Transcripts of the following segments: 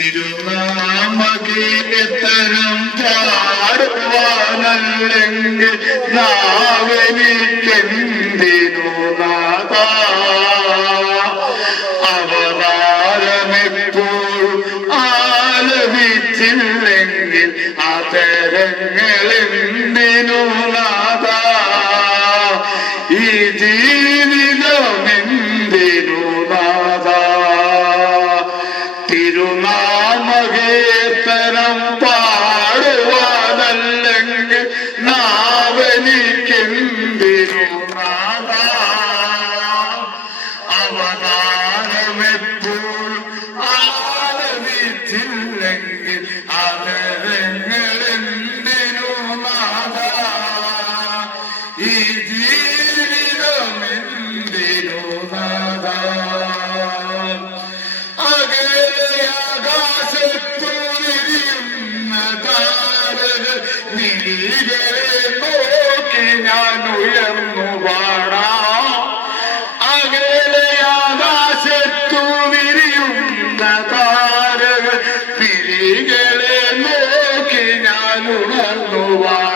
തിരുനാമകീർത്തനം ചാടുവാനല്ലെങ്കിൽ നാവലിക്കെന്തിനു നാഥ അവതാരമെപ്പോഴും ആലപിച്ചില്ലെങ്കിൽ ആ തരങ്ങളെന്തിനു ഈ നീകളെ നോക്കി ഞാൻ ഉയർന്നു പാടാം. അകലയാകാശത്തു വിരിയുന്ന താരകൾ തിരികളെ നോക്കി ഞാൻ ഉണർന്നു പാടാം.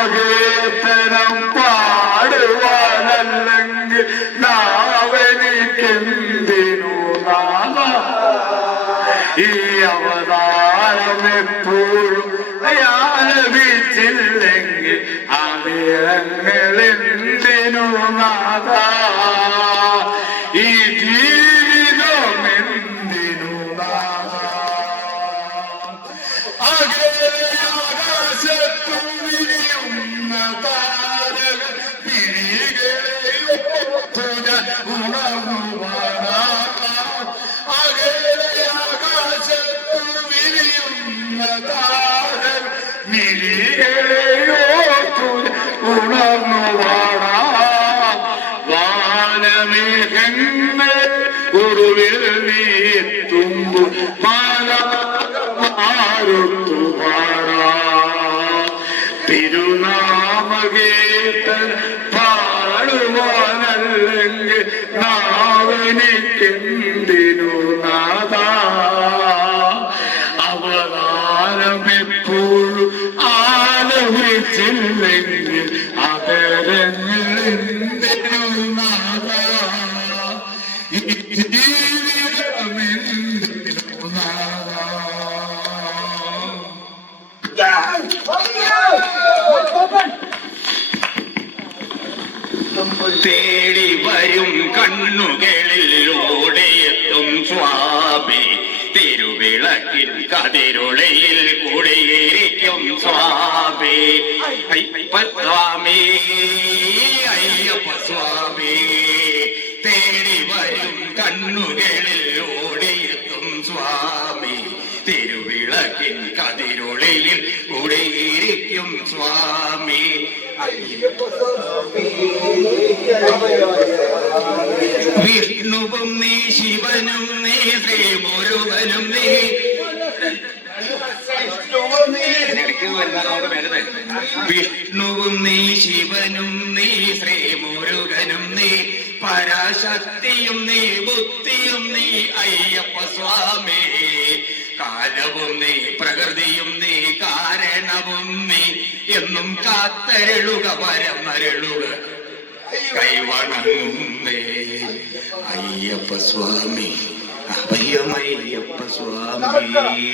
തിരുനാമകീർത്തനം പാടുവാനല്ലെങ്കിൽ നാവനിക്കെന്തിനു നാമ? ഈ അവതാരം എപ്പോഴും വാനമേഘങ്ങൾ ഒടുവിൽ നീ തുമ്പു മാറുത്തു ഈ ജീവിതമെന്തിനു നാഥ തേടി വരും കണ്ണുകളിലൂടെയെത്തും കതിരുളയിൽ കൂടിയിരിക്കും സ്വാമി. അയ്യപ്പ സ്വാമി അയ്യപ്പ സ്വാമി. തേടി വരും കണ്ണുകളിൽ ഓടിയെത്തും സ്വാമി. തിരുവിളക്കിൻ കതിരുളയിൽ കൂടിയിരിക്കും സ്വാമി. വിഷ്ണുവും നീ ശിവനും നീ ശ്രീ മുരുകനും നീ വിഷ്ണുവും നീ ശിവനും നീ ശ്രീ മുരുകനും നീ പരാശക്തിയും നീ ബുദ്ധിയും നീ അയ്യപ്പ സ്വാമി. കാലവും നീ പ്രകൃതിയും നീ കാരണവും നീ എന്നും കാത്തരളുക വരമരളുക കൈവണങ്ങുന്നേ അയ്യപ്പ സ്വാമി. അഭയമയ്യപ്പ സ്വാമി